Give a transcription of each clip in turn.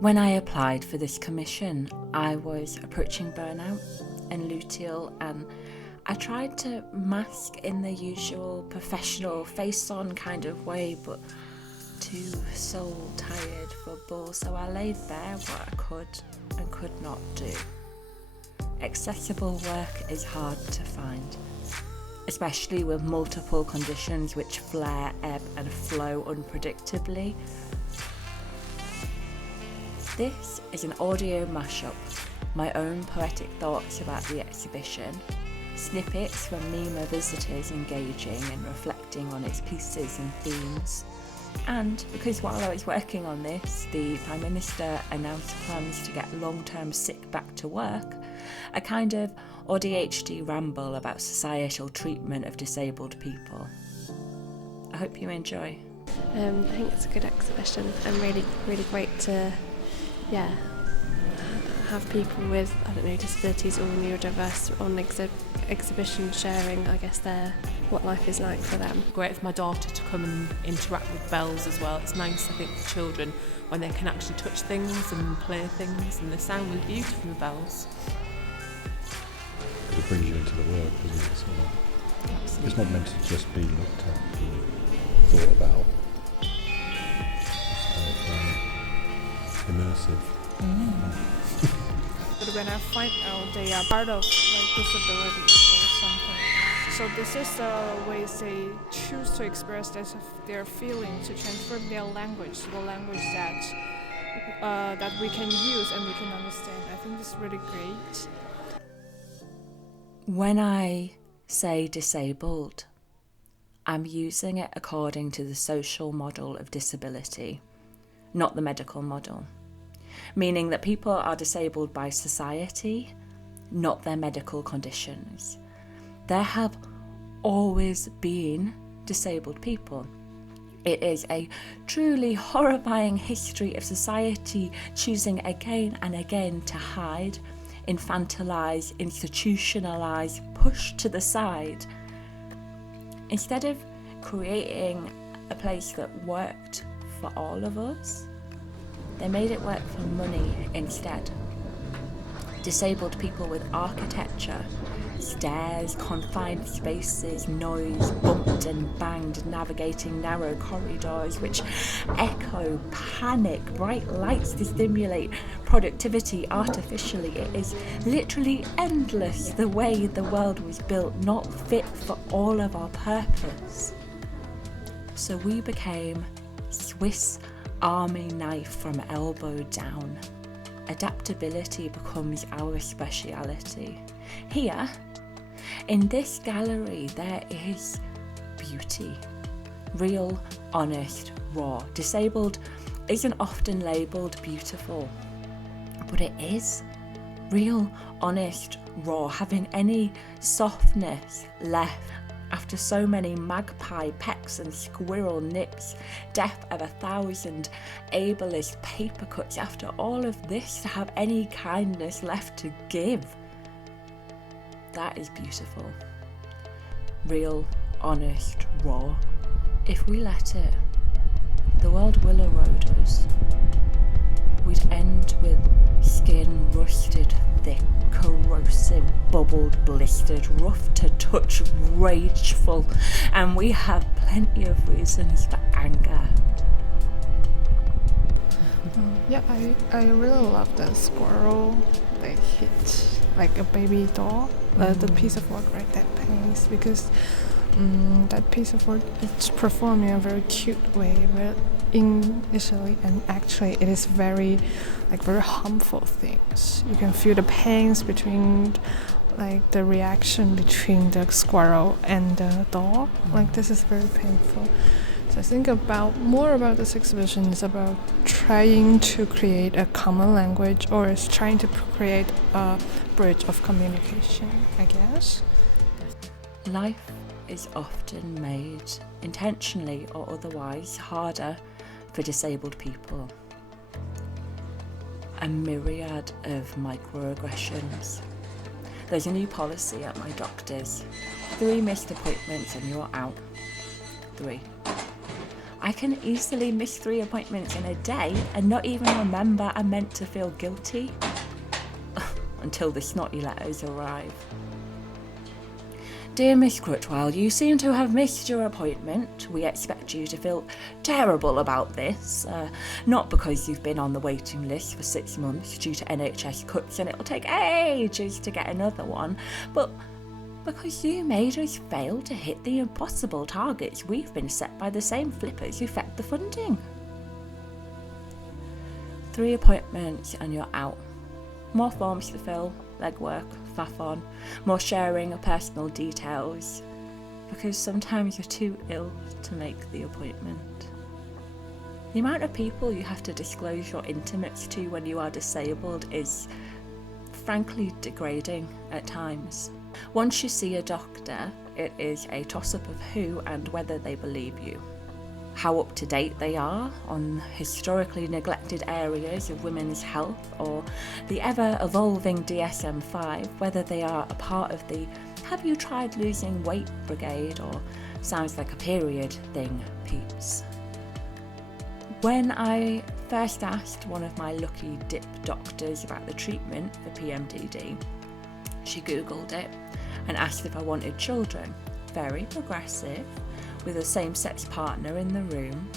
When I applied for this commission, I was approaching burnout and luteal, and I tried to mask in the usual professional face-on kind of way, but too soul tired for bull, so I laid bare what I could and could not do. Accessible work is hard to find, especially with multiple conditions which flare, ebb and flow unpredictably. This is an audio mashup, my own poetic thoughts about the exhibition, snippets from Mima visitors engaging and reflecting on its pieces and themes. And because while I was working on this, the Prime Minister announced plans to get long-term sick back to work, a kind of ADHD ramble about societal treatment of disabled people. I hope you enjoy. I think it's a good exhibition and really, really great to have people with, disabilities or neurodiverse on exhibition sharing, I guess, what life is like for them. Great for my daughter to come and interact with bells as well. It's nice, I think, for children when they can actually touch things and play things, and they sound really beautiful, the bells. It brings you into the work, doesn't it? So it's not meant to just be looked at and thought about. It's immersive. But when I find out they are part of disability or something, so this is the way they choose to express their feeling, to transform their language to the language that we can use and we can understand. I think this is really great. When I say disabled, I'm using it according to the social model of disability, not the medical model. Meaning that people are disabled by society, not their medical conditions. There have always been disabled people. It is a truly horrifying history of society choosing again and again to hide, infantilise, institutionalise, push to the side. Instead of creating a place that worked for all of us, they made it work for money instead. Disabled people with architecture, stairs, confined spaces, noise, bumped and banged, navigating narrow corridors which echo, panic, bright lights to stimulate productivity artificially. It is literally endless the way the world was built, not fit for all of our purpose. So we became Swiss Army knife from elbow down. Adaptability becomes our speciality. Here, in this gallery, there is beauty. Real, honest, raw. Disabled isn't often labelled beautiful, but it is. Real, honest, raw. Having any softness left after so many magpie pecks and squirrel nips, death of 1,000 ableist paper cuts, after all of this, to have any kindness left to give. That is beautiful. Real, honest, raw. If we let it, the world will erode us. We'd end with skin rusted thick, corrosive, bubbled, blistered, rough to touch, rageful, and we have plenty of reasons for anger. I really love the squirrel that hit like a baby doll, the piece of work, right, that paints, because that piece of work is performed in a very cute way, but initially and actually it is very harmful things. You can feel the pains between the reaction between the squirrel and the doll. This is very painful. So I think more about this exhibition is about trying to create a common language, or is trying to create a bridge of communication, I guess. Life is often made, intentionally or otherwise, harder for disabled people. A myriad of microaggressions. There's a new policy at my doctor's. 3 missed appointments and you're out. 3. I can easily miss 3 appointments in a day and not even remember I'm meant to feel guilty until the snotty letters arrive. Dear Miss Crutchwell, you seem to have missed your appointment. We expect you to feel terrible about this, not because you've been on the waiting list for 6 months due to NHS cuts and it'll take ages to get another one, but because you made us fail to hit the impossible targets we've been set by the same flippers who fed the funding. 3 appointments and you're out. More forms to fill, legwork, faff on, more sharing of personal details, because sometimes you're too ill to make the appointment. The amount of people you have to disclose your intimates to when you are disabled is frankly degrading at times. Once you see a doctor, it is a toss-up of who and whether they believe you. How up to date they are on historically neglected areas of women's health, or the ever-evolving DSM-5, whether they are a part of the "have you tried losing weight" brigade, or sounds like a period thing peeps. When I first asked one of my lucky dip doctors about the treatment for PMDD, she googled it and asked if I wanted children. Very progressive, with a same-sex partner in the room.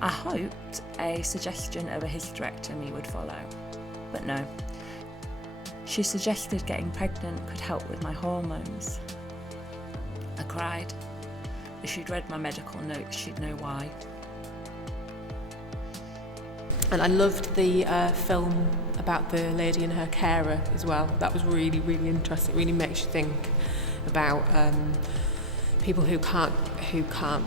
I hoped a suggestion of a hysterectomy would follow, but no. She suggested getting pregnant could help with my hormones. I cried. If she'd read my medical notes, she'd know why. And I loved the film about the lady and her carer as well. That was really, really interesting. It really makes you think about people who can't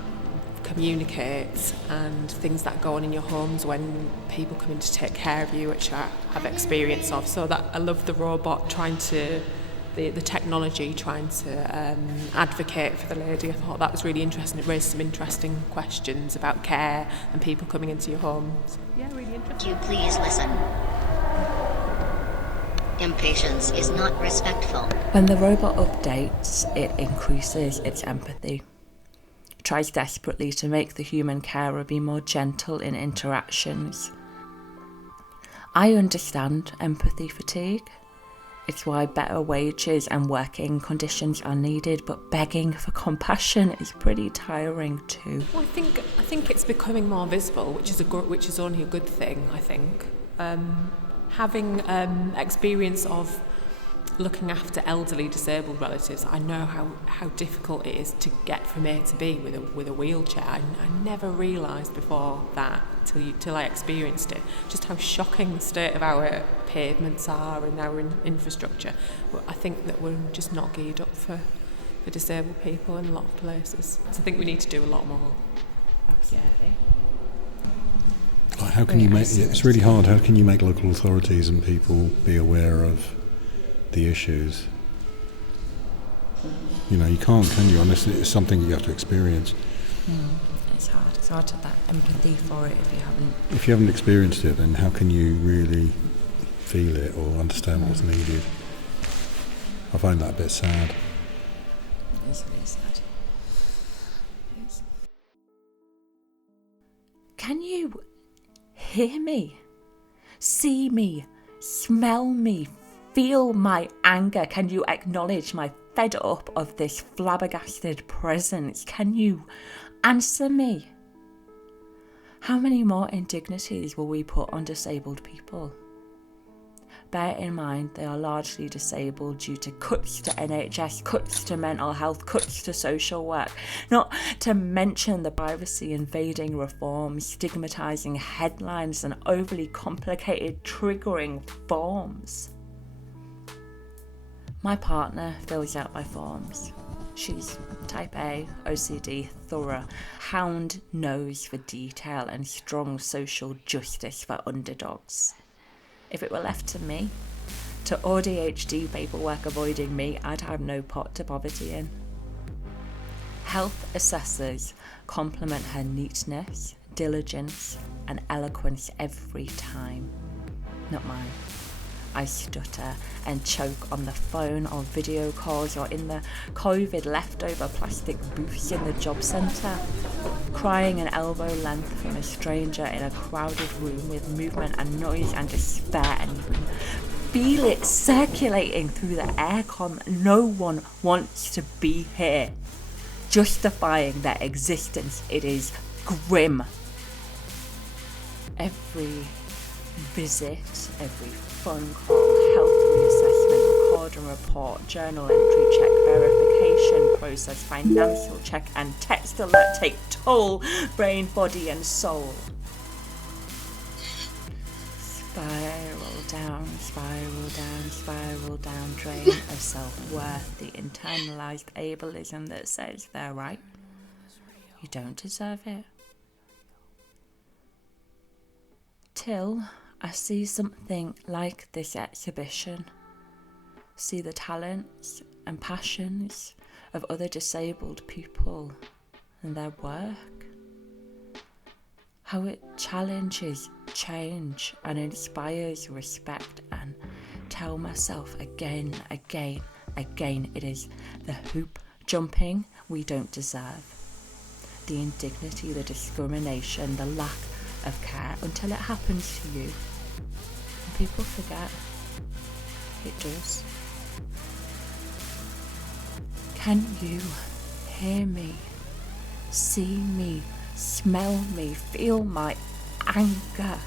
communicate and things that go on in your homes when people come in to take care of you, which I have experience of. So that I love the robot the technology trying to advocate for the lady. I thought that was really interesting. It raised some interesting questions about care and people coming into your homes. Yeah, really interesting. You please listen. Impatience is not respectful. When the robot updates, it increases its empathy. It tries desperately to make the human carer be more gentle in interactions. I understand empathy fatigue. It's why better wages and working conditions are needed, but begging for compassion is pretty tiring too. Well, I think it's becoming more visible, which is only a good thing. I think having experience of looking after elderly disabled relatives, I know how difficult it is to get from A to B with a wheelchair. I never realised before that till I experienced it, just how shocking the state of our pavements are and our infrastructure. But I think that we're just not geared up for disabled people in a lot of places. So I think we need to do a lot more. Absolutely. Like how can you make? It's really hard. How can you make local authorities and people be aware of the issues? You know, you can't, can you? Unless it's something you have to experience. It's hard. It's hard to have that empathy for it if you haven't. If you haven't experienced it, then how can you really feel it or understand what's needed? I find that a bit sad. It's really sad. Yes. Can you hear me? See me? Smell me? Feel my anger? Can you acknowledge my fed up of this flabbergasted presence? Can you answer me? How many more indignities will we put on disabled people? Bear in mind they are largely disabled due to cuts to NHS, cuts to mental health, cuts to social work, not to mention the privacy invading reforms, stigmatising headlines and overly complicated triggering forms. My partner fills out my forms. She's type A, OCD, thorough, hound nose for detail and strong social justice for underdogs. If it were left to me, to ADHD paperwork avoiding me, I'd have no pot to poverty in. Health assessors compliment her neatness, diligence and eloquence every time. Not mine. I stutter and choke on the phone or video calls or in the COVID leftover plastic booths in the job centre, crying an elbow length from a stranger in a crowded room with movement and noise and despair, and you can feel it circulating through the aircon. No one wants to be here, justifying their existence. It is grim. Every visit, every phone call, health reassessment, record and report, journal entry check, verification process, financial check and text alert take toll, brain, body and soul. Spiral down, drain of self-worth, the internalized ableism that says they're right. You don't deserve it. Till I see something like this exhibition, see the talents and passions of other disabled people and their work, how it challenges change and inspires respect, and tell myself again, it is the hoop jumping we don't deserve, the indignity, the discrimination, the lack of care until it happens to you. And people forget. It does. Can you hear me, see me, smell me, feel my anger?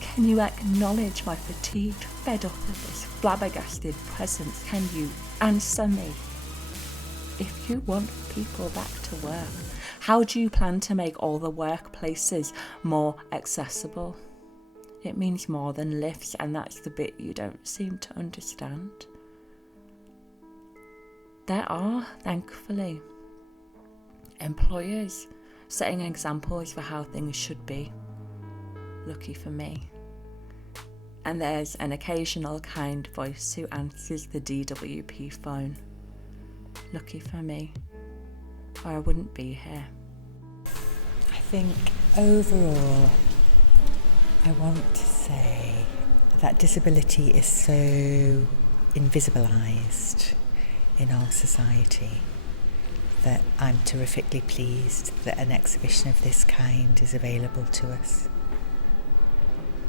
Can you acknowledge my fatigued, fed up of this flabbergasted presence? Can you answer me? If you want people back to work, how do you plan to make all the workplaces more accessible? It means more than lifts, and that's the bit you don't seem to understand. There are, thankfully, employers setting examples for how things should be. Lucky for me. And there's an occasional kind voice who answers the DWP phone. Lucky for me, or I wouldn't be here. I think overall, I want to say that disability is so invisibilised in our society that I'm terrifically pleased that an exhibition of this kind is available to us.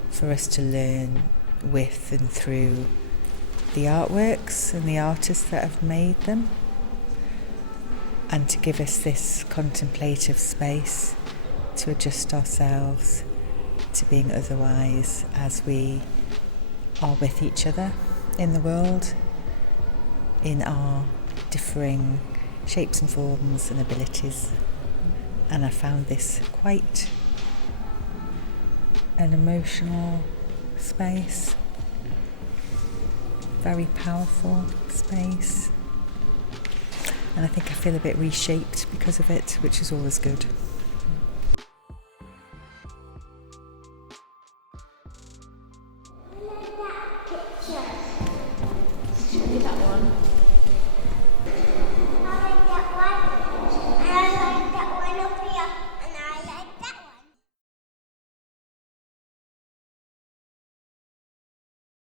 For us to learn with and through the artworks and the artists that have made them, and to give us this contemplative space to adjust ourselves to being otherwise as we are with each other in the world, in our differing shapes and forms and abilities. And I found this quite an emotional space, very powerful space, and I think I feel a bit reshaped because of it, which is always good.